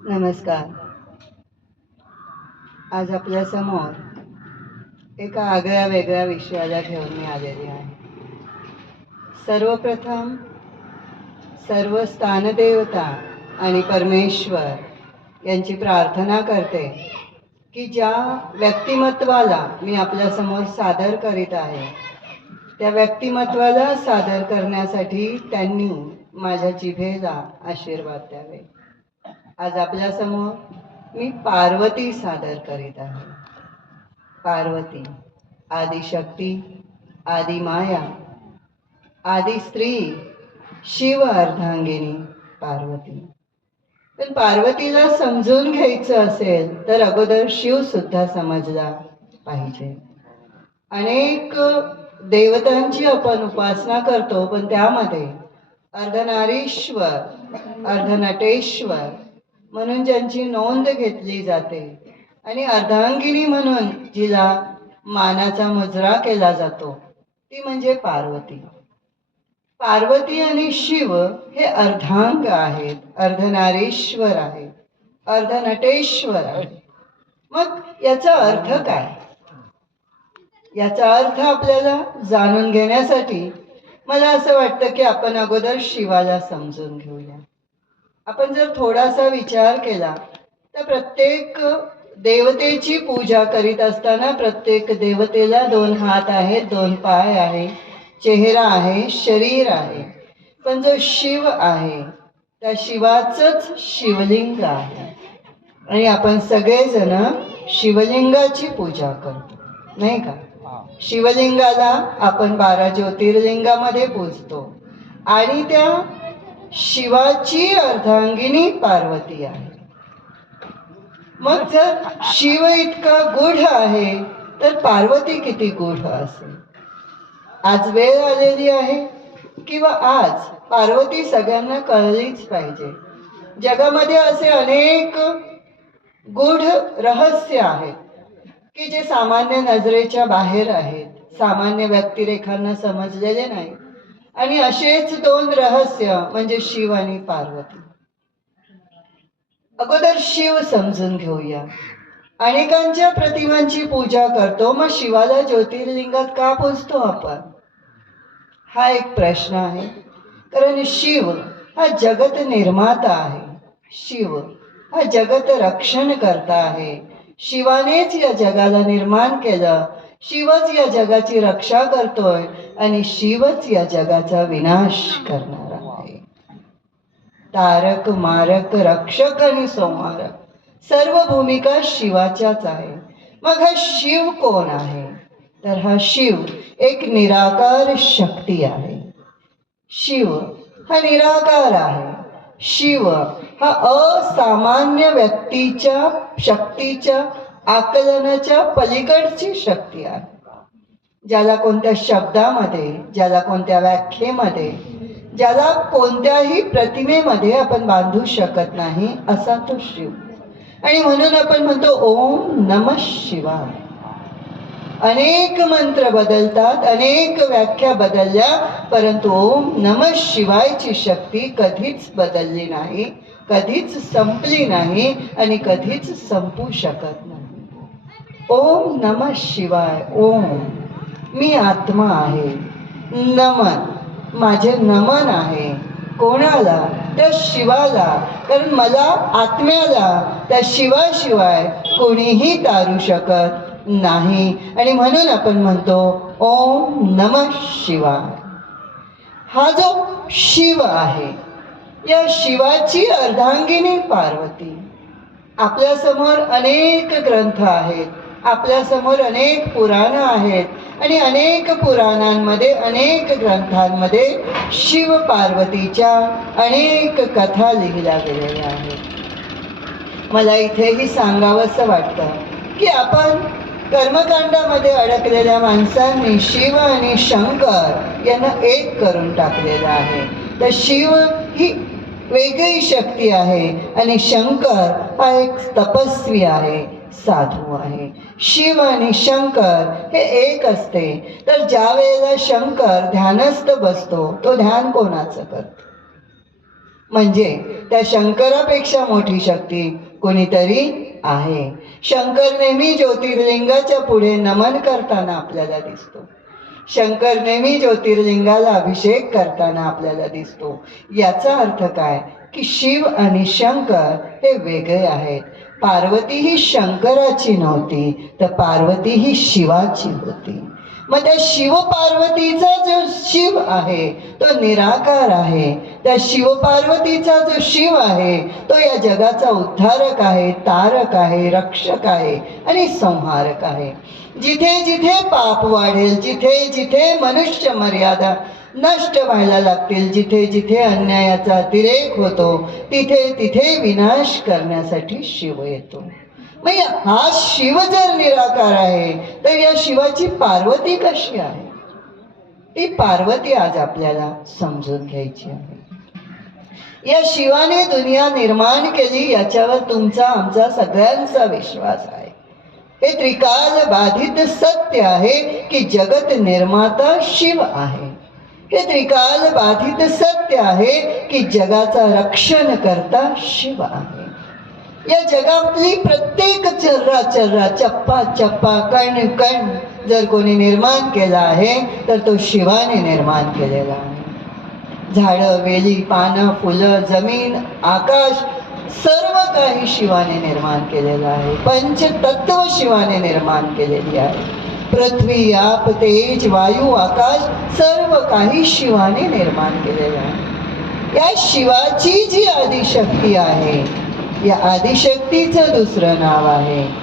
नमस्कार. आज आपल्या समोर एका आगळ्या वेगळ्या विषयाला घेऊन मी आलेली आहे. सर्वप्रथम सर्व स्थानदेवता आणि परमेश्वर यांची प्रार्थना करते की ज्या व्यक्तिमत्वाला मी आपल्यासमोर सादर करीत आहे त्या व्यक्तिमत्वाला सादर करण्यासाठी त्यांनी माझ्या जिभेला आशीर्वाद द्यावे. आज आपल्यासमोर मी पार्वती सादर करीत आहे. पार्वती आदिशक्ती, आदि माया, आदि स्त्री, शिव अर्धांगिनी पार्वती. पण पार्वतीला समजून घ्यायचं असेल तर अगोदर शिव सुद्धा समजला पाहिजे. अनेक देवतांची आपण उपासना करतो, पण त्यामध्ये अर्धनारीश्वर, अर्धनटेश्वर म्हणून ज्यांची नोंद घेतली जाते आणि अर्धांगिनी म्हणून जिला मानाचा मुजरा केला जातो ती म्हणजे पार्वती. पार्वती आणि शिव हे अर्धांग आहेत, अर्धनारीश्वर आहेत, अर्धनटेश्वर आहेत. मग याचा अर्थ काय? याचा अर्थ आपल्याला जाणून घेण्यासाठी मला असं वाटतं की आपण अगोदर शिवाला समजून घेऊया. आपण जर थोडासा विचार केला तर प्रत्येक देवतेची पूजा करीत असताना प्रत्येक देवतेला 2 हात आहेत, 2 पाय आहे, चेहरा आहे, शरीर आहे. पण जो शिव आहे त्या शिवाचंच शिवलिंग आहे आणि आपण सगळेजण शिवलिंगाची पूजा करतो, नाही का? शिवलिंगाला आपण 12 ज्योतिर्लिंगामध्ये पूजतो आणि त्या शिवाची अर्धांगिनी पार्वती आहे. मग जर शिव इतका गूढ आहे तर पार्वती किती गूढ असेल? आज वेळ आलेली आहे किंवा आज पार्वती सगळ्यांना कळलीच पाहिजे. जगामध्ये असे अनेक गूढ रहस्य आहेत की जे सामान्य नजरेच्या बाहेर आहेत, सामान्य व्यक्तिरेखांना समजलेले नाही. आणि असेच 2 रहस्य म्हणजे शिव आणि पार्वती. अगोदर शिव समजून घेऊया. अनेकांच्या प्रतिमांची पूजा करतो, मग शिवाला ज्योतिर्लिंगात का पूजतो आपण? हा एक प्रश्न आहे. कारण शिव हा जगत निर्माता आहे, शिव हा जगत रक्षण करता आहे. शिवानेच या जगाला निर्माण केलं, शिवच या जगाची रक्षा करतोय आणि शिवच या जगाचा विनाश करणार आहे. तारक, मारक, रक्षक आणि संहारक सर्व भूमिका शिवाच्याच आहे. मग हा शिव कोण आहे? तर हा शिव एक निराकार शक्ती आहे. शिव हा निराकार आहे. शिव हा असामान्य व्यक्तीच्या शक्तीच्या आकलनाच्या पलीकडची शक्ती आहे. ज्याला कोणत्या शब्दामध्ये, ज्याला कोणत्या व्याख्येमध्ये, ज्याला कोणत्याही प्रतिमेमध्ये आपण बांधू शकत नाही असा तो शिव. आणि म्हणून आपण म्हणतो ओम नमः शिवाय. अनेक मंत्र बदलतात, अनेक व्याख्या बदलल्या, परंतु ओम नमः शिवायची शक्ती कधीच बदलली नाही, कधीच संपली नाही आणि कधीच संपू शकत नाही. ओम नमः शिवाय. ओम मी आत्मा आहे. नमन माझे नमन आहे. कोणाला? त्या शिवाला. कारण मला आत्म्याला त्या शिवाशिवाय कोणीही तारू शकत नाही. आणि म्हणून आपण म्हणतो ओम नमः शिवाय. हा जो शिव आहे या शिवाची अर्धांगिनी पार्वती. आपल्यासमोर अनेक ग्रंथ आहेत, आपल्यासमोर अनेक पुराणं आहेत आणि अनेक पुराणांमध्ये, अनेक ग्रंथांमध्ये शिव पार्वतीच्या अनेक कथा लिहिल्या गेलेल्या आहेत. मला इथेही सांगावंसं वाटतं की आपण कर्मकांडामध्ये अडकलेल्या माणसांनी शिव आणि शंकर यांना एक करून टाकलेलं आहे. तर शिव ही वेगळी शक्ती आहे आणि शंकर हा एक तपस्वी आहे, साधू आहे. शिव आणि शंकर हे एक असते. तर ज्या वेळेला शंकर ध्यानस्थ बसतो तो ध्यान कोणाचं करतो? म्हणजे त्या शंकरापेक्षा मोठी शक्ती कोणीतरी आहे. शंकर नेहमी ज्योतिर्लिंगाच्या पुढे नमन करताना आपल्याला दिसतो. शंकर नेहमी ज्योतिर्लिंगाला अभिषेक करताना आपल्याला दिसतो. याचा अर्थ काय की शिव आणि शंकर हे वेगळे आहेत. पार्वती ही शंकराची नव्हती, तर पार्वती ही शिवाची होती. मग त्या शिव पार्वतीचा जो शिव आहे तो निराकार आहे. त्या शिव पार्वतीचा जो शिव आहे तो या जगाचा उद्धारक आहे, तारक आहे, रक्षक आहे आणि संहारक आहे. जिथे जिथे पाप वाढेल, जिथे जिथे मनुष्य मर्यादा नष्ट व्हायला लागतील, जिथे जिथे अन्यायाचा अतिरेक होतो, तिथे तिथे विनाश करण्यासाठी शिव येतो. मग हा शिव जर निराकार आहे तर या शिवाची पार्वती कशी आहे? ती पार्वती आज आपल्याला समजून घ्यायची आहे. या शिवाने दुनिया निर्माण केली याच्यावर तुमचा आमचा सगळ्यांचा विश्वास आहे. हे त्रिकाल बाधित सत्य आहे की जगत निर्माता शिव आहे. हे त्रिकाल बाधित सत्य आहे की जगाचा रक्षण करता शिव आहे. या जगातली प्रत्येक चर्रा चप्पा चप्पा कण कण जर कोणी निर्माण केला आहे तर तो शिवाने निर्माण केलेला आहे. झाडं, वेली, पानं, फुलं, जमीन, आकाश सर्व काही शिवाने निर्माण केलेलं आहे. पंचतत्व शिवाने निर्माण केलेली आहे. पृथ्वी, आप, तेज, वायू, आकाश सर्व काही शिवाने निर्माण केलेलं आहे. या शिवाची जी आदिशक्ती आहे, या आदिशक्तीचं दुसरं नाव आहे